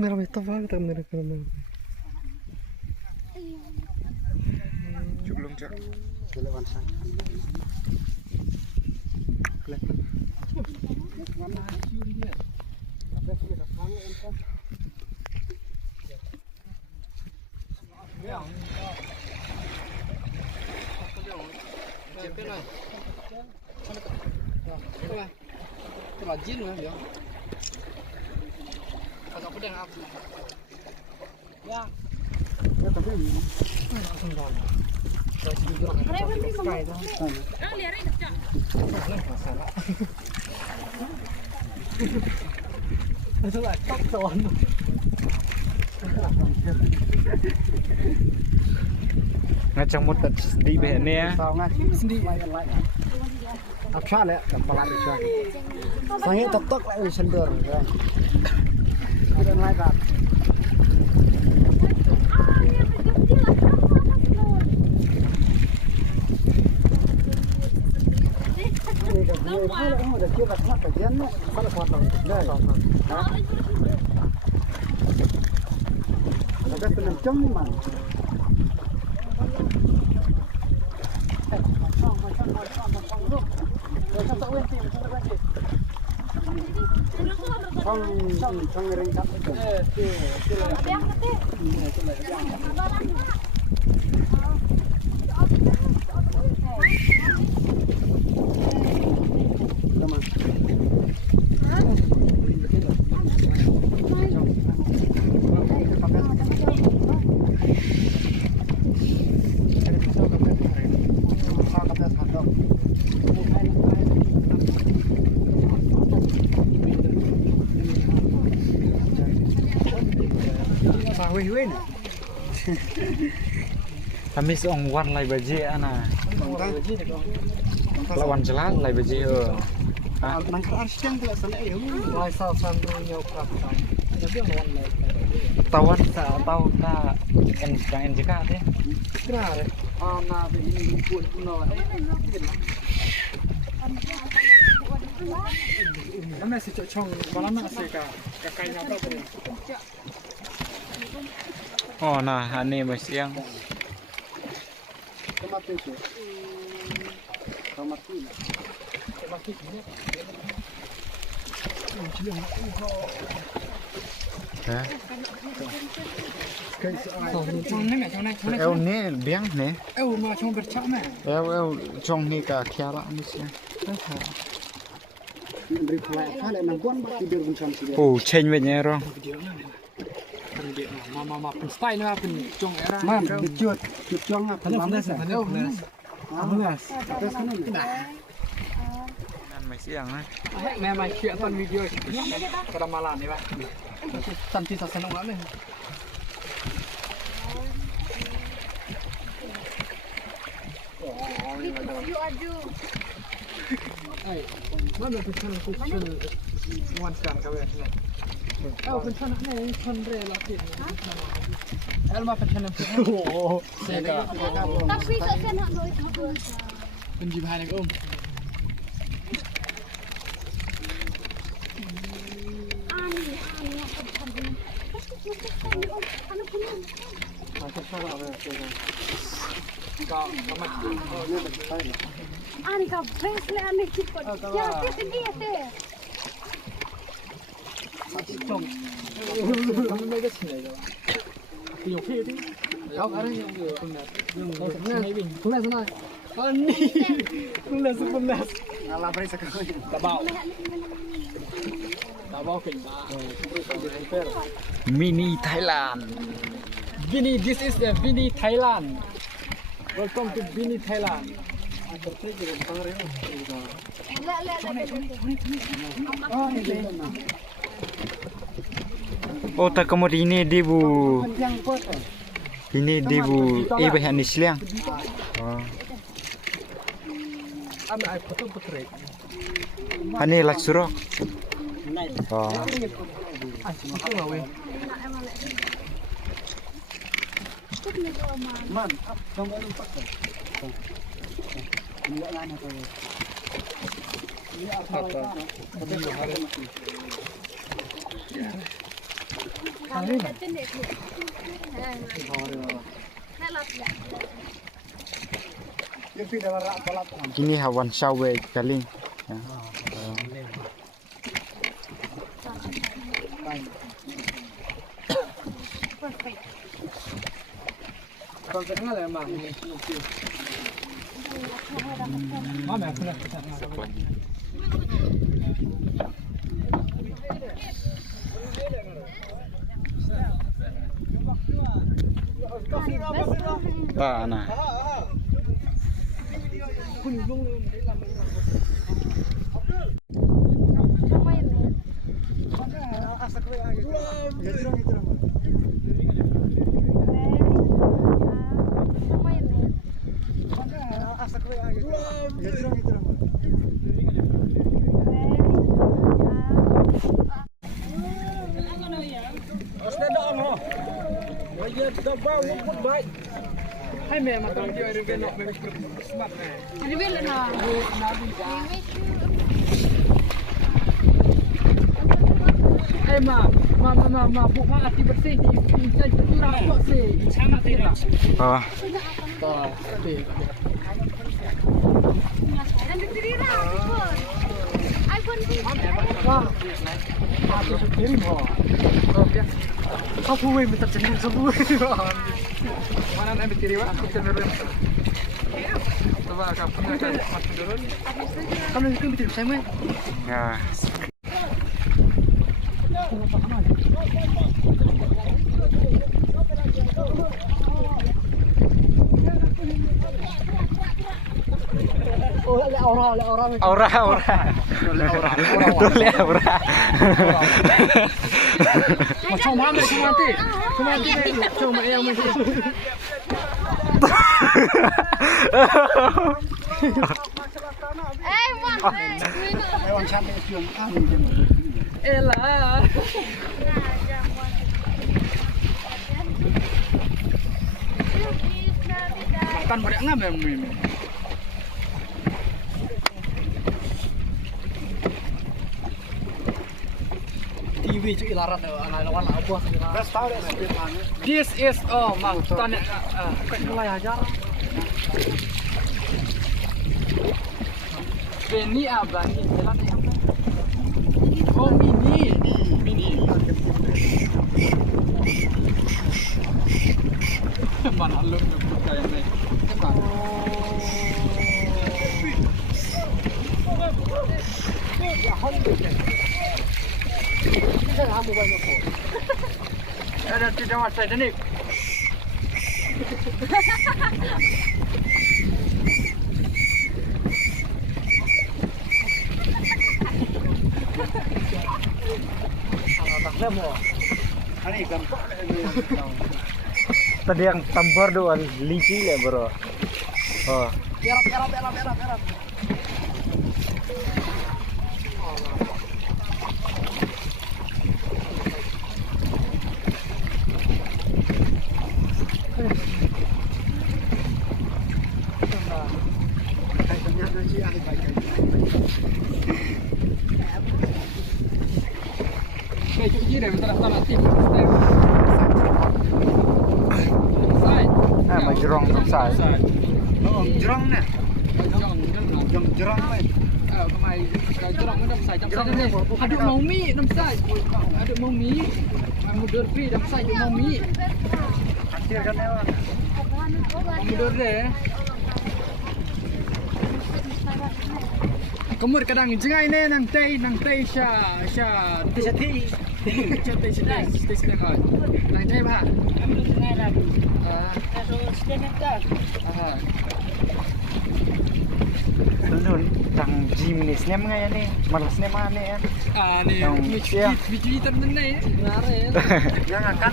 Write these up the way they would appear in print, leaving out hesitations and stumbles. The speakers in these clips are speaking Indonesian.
Merah itu apa kita merah. Cukup cak. Kelewan sang. Rajin lah ya. Agak pedang aku. Ya. Ya tapi itu lah cok son. Ngacang mutat di behnya. sao ngay sendiri lại. Áp sát lại, cầm pala được chưa? Sang hết tốc tốc lại ở sân đường rồi. Cứ đang lại cả. Người hay là người chưa đặt mắt phải diễn đấy, phát là hoạt động đây. Nó rất là chấm mà. Trong ring cắt Kami seong wan lai baje ana. Lawan jelas lai baje nang arsiang pula sana Lai sao sandro nhau pra. Jadi lawan lai. Tawan sa tahu ka NJK teh. Kira na begini pun puno. Kami si cok chong balana seka kakainya apa tadi? Oh nah ini masih yang Tomate itu. Tomate. Tomate ini. ya. Eo Ni biang ni. mà chong bercak meh. Chong ni ka kiala ni sih. Beri pula kali nang kuan tidur pun sama sih. Oh change banyak orang. Mama style lah pun chong era. Mam, dicut chong apa? Panas. Panas. Terus kan ni. Nan masih yang Memang share ton video pada malam ni pak. Tanti senang lah ni. Ay, mana pencana kucing muatkan kawan ni. Pencana ni cendre lagi. Elma pencana. Oh, sega. Tapi saya nak noi apa? Penjibahan ni Ani ka bracelet ani cepat. Ya dia tu. Chong. Kamu mai ke sini ke? Yung phi tu. Yo ada yang Punas sana. Ani. Punas. Alah beri sekali. Dabao kena. mini Thailand. Bini, this is the Bini Thailand. Welcome to Bini Thailand. Oh, tak kemudian ini debu. Yang kuat. Ini debu. Ibu yang diseliang. Oh. Ame ay putu putrek. Ini lak surok. Oh. Ah, itu ngawe. Man, coba lupa. Ini ana to. Ini apa? Kini hawan sawe kaling. Ya. Kalau kenal ya, Mang. Mama, aku nak pesan. Pak, nah. Hai mẹ mà tao chơi được bên nọ mẹ smart này. Ini bila na. Eh ma bu ma ati bersih di cai curang kok sih. Sama tidak. Oh. Toh. Dan diri lah. iPhone ni. Wah. Aku kirim ho. Oh ya. Kau puai minta cenderung semua. Mana nak diri wah aku cenderung. Coba kamu nak masuk dulu. Kamu itu bikin sama. Ya. Aura. Betul ya, aura. Macam mana cuma nanti cuma yang mesti. Lewat sampai cium angin. Elah. Makan banyak ngam ya mimi. TV cuy larat anak lawan apa sih? This is mang tanya kan mulai ajar. Beni abang ni jalan ni apa? Oh mini. Mana lu kayak ni? Ada tidak masai ni. Tadi yang tambor doang licin ya, bro. Oh. Erap. Kayak cuci deh, bentar tim. Sai. Ah, jerong sai. Oh, jerong ni. Jerong ni. Kemai jerong nó đâm sai trong sai đây. Aduk mau mi đâm sai. Aduk mau mi. Mundur free đâm sai aduk mau mi. Hasil kan lewat. Mundur deh. Kemur kadang jengai ni nang tei sya Seti. tei nang tei bah. Dun tang gym ni snem nga yan eh. Malas nem ane yan. Nih, Yang biji temen ya. Yang akan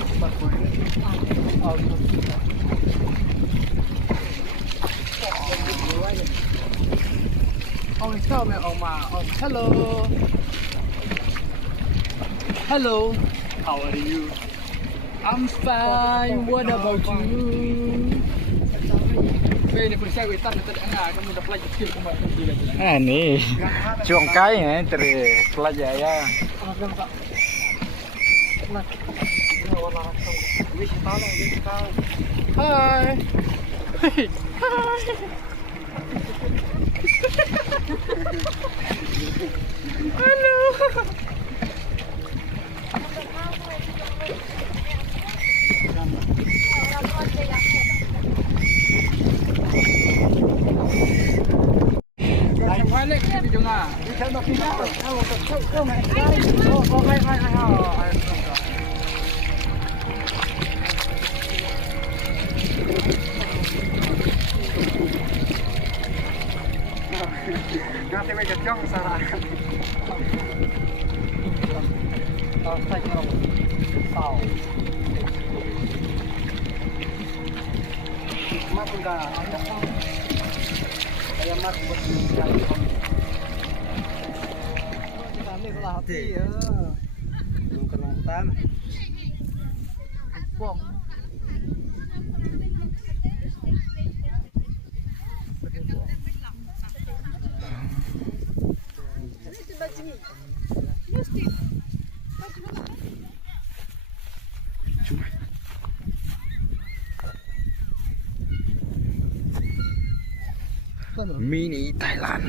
Ông sao mẹ ông mà ông hello. Hello. How are you? I'm fine. What about you? Ini pun saya wetan tadi enggak kamu udah pelajar skill kemarin Nih. Chuang kai ya dari pelajaya. Hai. Halo. Balik ke situ juga. Bisa nak pindah. Nanti mereka jong sarah. Saya kira tahu. Mak enggak ada tahu. Saya mak buat sekali. Kami kelah hati ya. Belum kenal Bong. Mini Thailand.